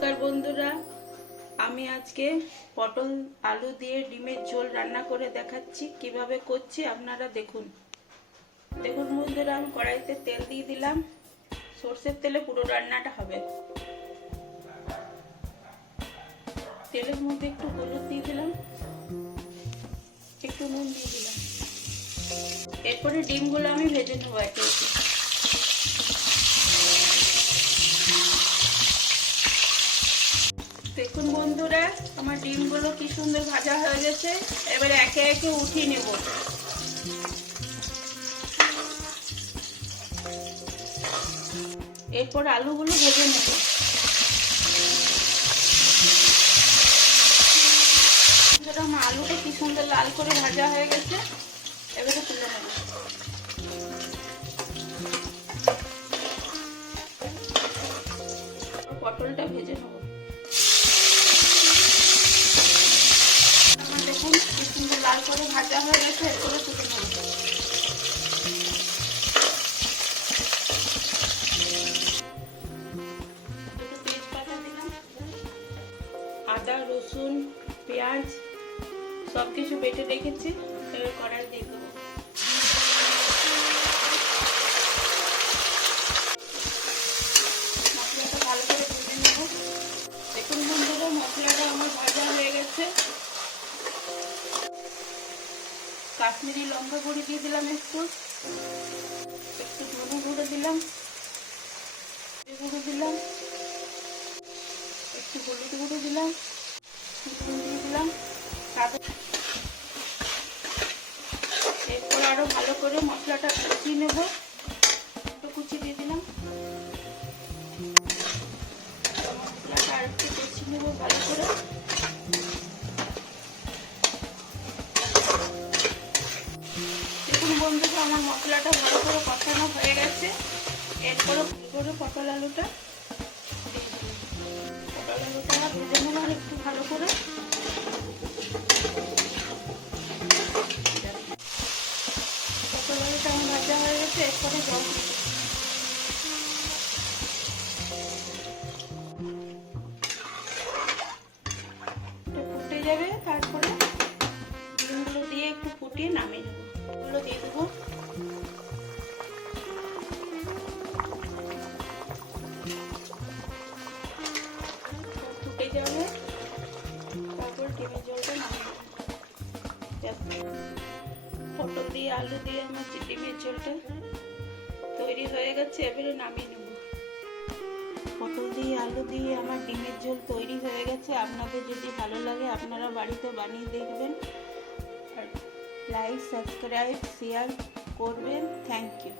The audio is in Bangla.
নমস্কার বন্ধুরা, আমি আজকে পটল আলু দিয়ে ডিমের ঝোল রান্না করে দেখাচ্ছি। কিভাবে করছি আপনারা দেখুন। দেখুন বন্ধুরা, আমি কড়াইতে তেল দিয়ে দিলাম। সরষের তেলে পুরো রান্নাটা হবে। তেলের মধ্যে একটু হলুদ দিয়ে দিলাম, একটু নুন দিয়ে দিলাম। এরপরে ডিমগুলো আমি ভেজে নেবো একে একে। দেখুন বন্ধুরা, আমার ডিমগুলো কি সুন্দর ভাজা হয়ে গেছে। এবারে একে একে উঠিয়ে নেব। এরপর আলুগুলো ভেজে নেব। আমার আলুটা কি সুন্দর লাল করে ভাজা হয়ে গেছে। এবারে তুলে নেব। পটলটা ভেজে নেব। দেখুন কি সুন্দর লাল করে ভাজা হয়ে গেছে। এরপরে তুলে নেব। দুটো তেজপাতা দিলাম, আদা রসুন পেঁয়াজ সব কিছু বেটে রেখেছি। এবার কড়াই দিয়ে দেবো। মশলাটা ভালো করে ভেজে নেব। দেখুন বন্ধুরা, মশলাটা আমার ভাজা হয়ে গেছে। কাশ্মীরি লঙ্কা গুঁড়ি দিয়ে দিলাম, একটু ধনে গুঁড়ো দিলাম, গুঁড়ো দিলাম, একটু হলুদ গুঁড়ো দিলাম, দিয়ে দিলাম। এরপর আরো ভালো করে মশলাটা কষিয়ে নেব। একটু কুচি দিয়ে দিলাম। মশলাটা আর একটু কষিয়ে নেব ভালো করে। দেখুন বন্ধুরা, আমার মশলাটা ভালো করে কষানো হয়ে গেছে। এরপরে পটল আলুটা দিয়ে দিলাম। পটল আলুটা ভেজে নেব আর একটু ভালো করে। পটল আলুটা আমার ভাজা হয়ে গেছে। এরপরে জল ফুটে যাবে। তারপরে ডিমগুলো দিয়ে একটু ফুটিয়ে নামিয়ে নেবো। এগুলো দিয়ে দেবো। ফুটে যাবে, তারপর ডিমের ঝোলটা নামিয়ে দেবো। পটল দিয়ে আলু দিয়ে আমার ডিমের ঝোলটা তৈরি হয়ে গেছে। এবারে নামিয়ে নেব। পটল দিয়ে আলু দিয়ে আমার ডিমের ঝোল তৈরি হয়ে গেছে। আপনাদের যদি ভালো লাগে আপনারা বাড়িতে বানিয়ে দেখবেন। লাইক সাবস্ক্রাইব শেয়ার করবেন। Thank you.